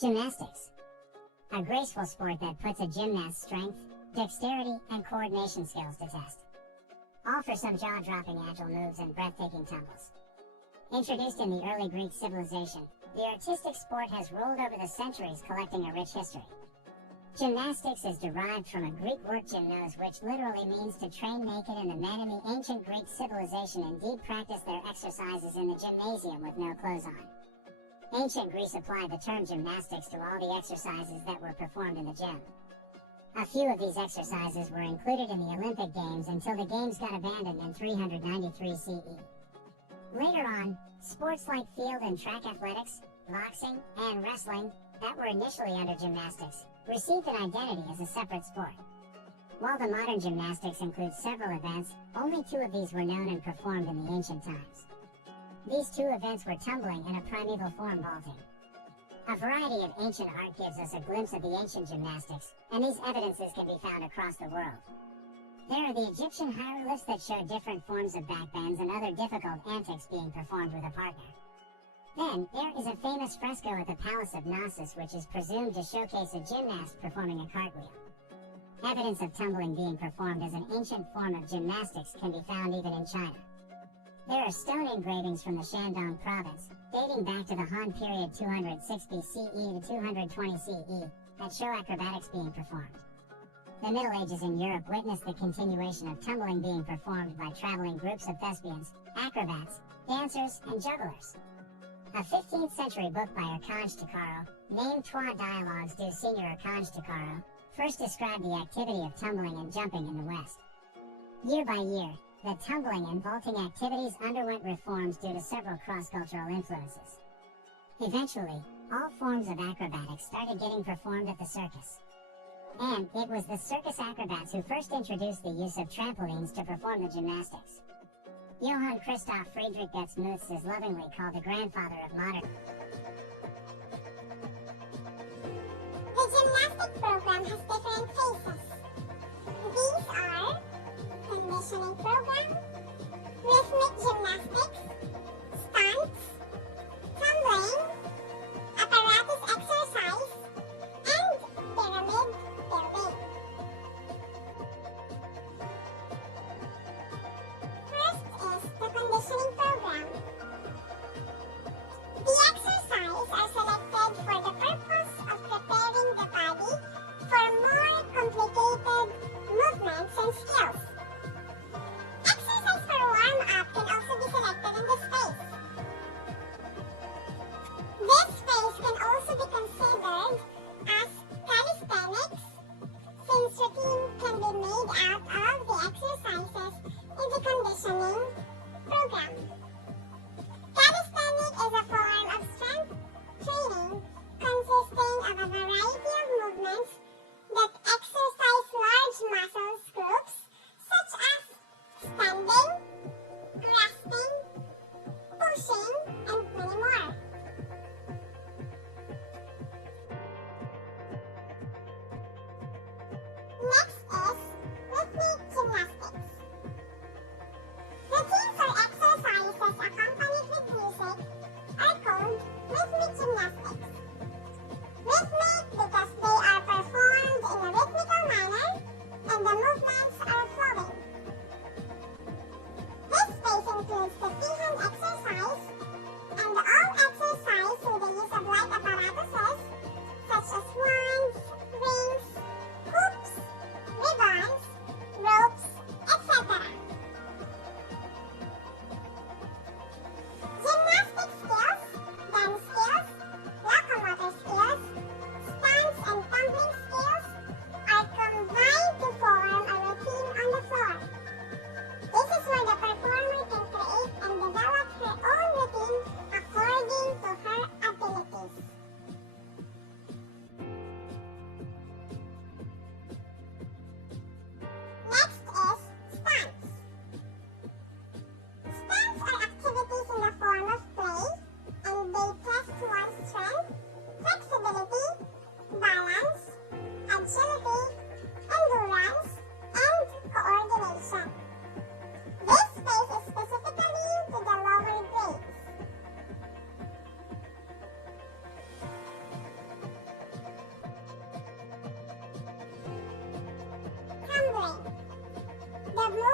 Gymnastics. A graceful sport that puts a gymnast's strength, dexterity, and coordination skills to test. All for some jaw-dropping agile moves and breathtaking tumbles. Introduced in the early Greek civilization, the artistic sport has rolled over the centuries, collecting a rich history. Gymnastics is derived from a Greek word gymnos, which literally means to train naked, and the men in the ancient Greek civilization indeed practiced their exercises in the gymnasium with no clothes on. Ancient Greece applied the term gymnastics to all the exercises that were performed in the gym. A few of these exercises were included in the Olympic Games until the Games got abandoned in 393 CE. Later on, sports like field and track athletics, boxing, and wrestling, that were initially under gymnastics, received an identity as a separate sport. While the modern gymnastics includes several events, only 2 of these were known and performed in the ancient times. These 2 events were tumbling and a primeval form, vaulting. A variety of ancient art gives us a glimpse of the ancient gymnastics, and these evidences can be found across the world. There are the Egyptian hieroglyphs that show different forms of backbends and other difficult antics being performed with a partner. Then, there is a famous fresco at the Palace of Knossos, which is presumed to showcase a gymnast performing a cartwheel. Evidence of tumbling being performed as an ancient form of gymnastics can be found even in China. There are stone engravings from the Shandong province, dating back to the Han period 260 CE to 220 CE, that show acrobatics being performed. The Middle Ages in Europe witnessed the continuation of tumbling being performed by traveling groups of thespians, acrobats, dancers, and jugglers. A 15th century book by Archange Tocaro, named Trois Dialogues du Seigneur Archange Tocaro, first described the activity of tumbling and jumping in the West. Year by year, the tumbling and vaulting activities underwent reforms due to several cross-cultural influences. Eventually, all forms of acrobatics started getting performed at the circus. And it was the circus acrobats who first introduced the use of trampolines to perform the gymnastics. Johann Christoph Friedrich Gutzmuth is lovingly called the grandfather of modern. The gymnastic program has different phases. These are conditioning program, rhythmic gymnastics, stunts, tumbling, apparatus exercise, and pyramid building. First is the conditioning program. The exercises are selected for the purpose of preparing the body for more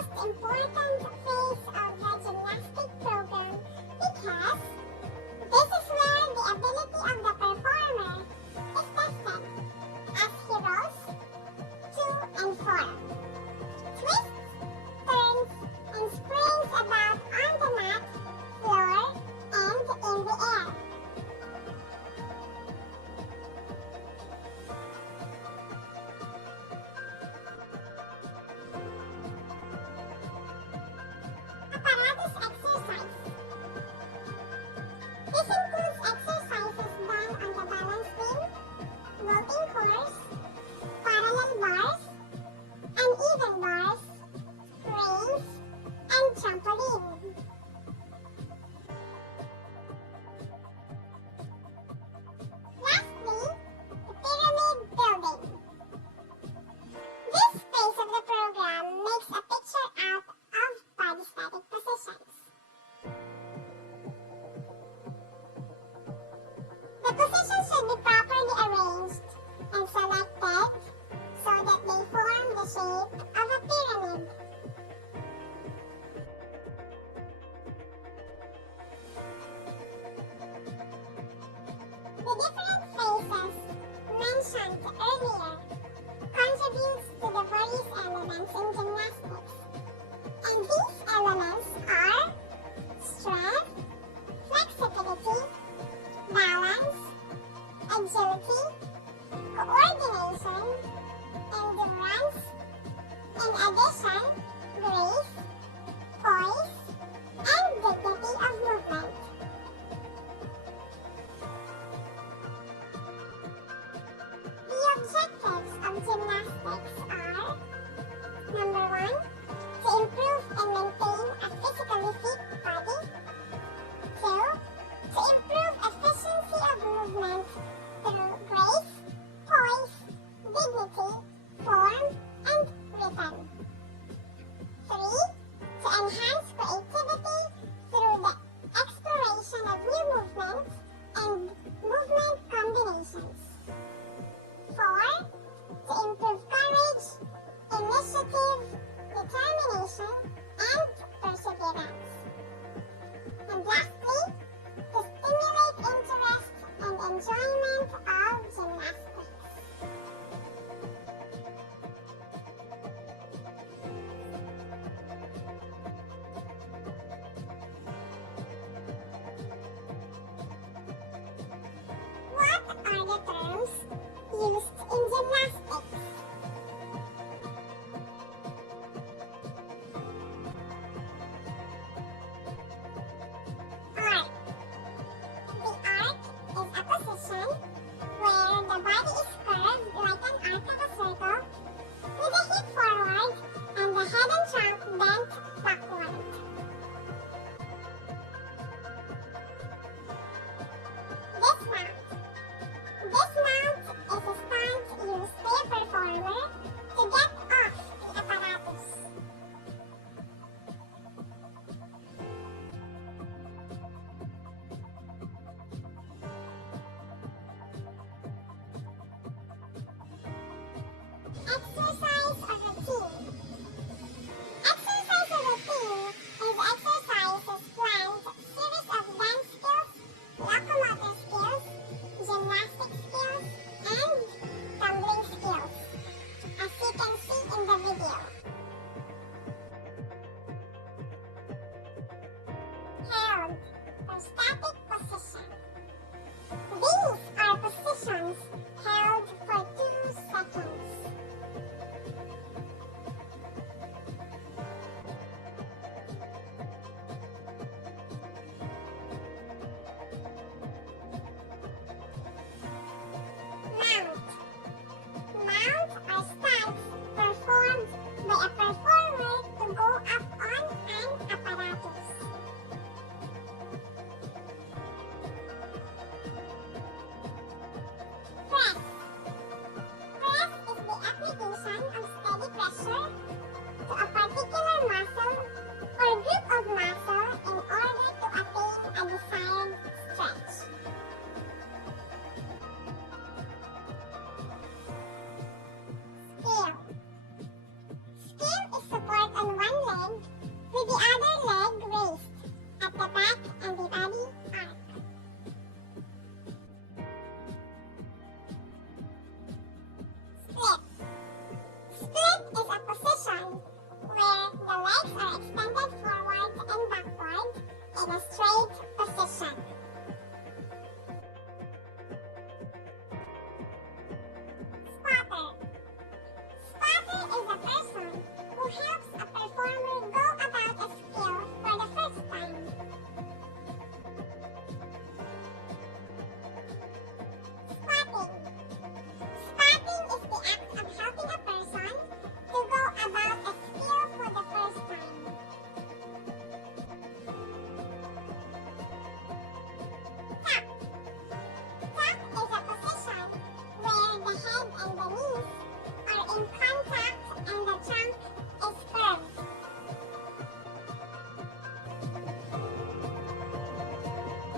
most important phase of the gymnastic program because this is where the ability of the performer is tested as he rolls to and fro, twists, turns, and springs about on the mat, floor, and in the air. Apparatus exercise. This includes exercises done on the balance beam, vaulting course, parallel bars, uneven bars, rings, and trampoline. Lastly, the pyramid building. This phase of the program makes a picture out of body static positions. The positions should be properly arranged and selected so that they form the shape of a pyramid. The different phases mentioned earlier contributes to the various elements in gymnastics. And these elements are strength, flexibility, balance, agility, coordination, endurance, in addition, grace, poise, and dignity of movement. The objectives of gymnastics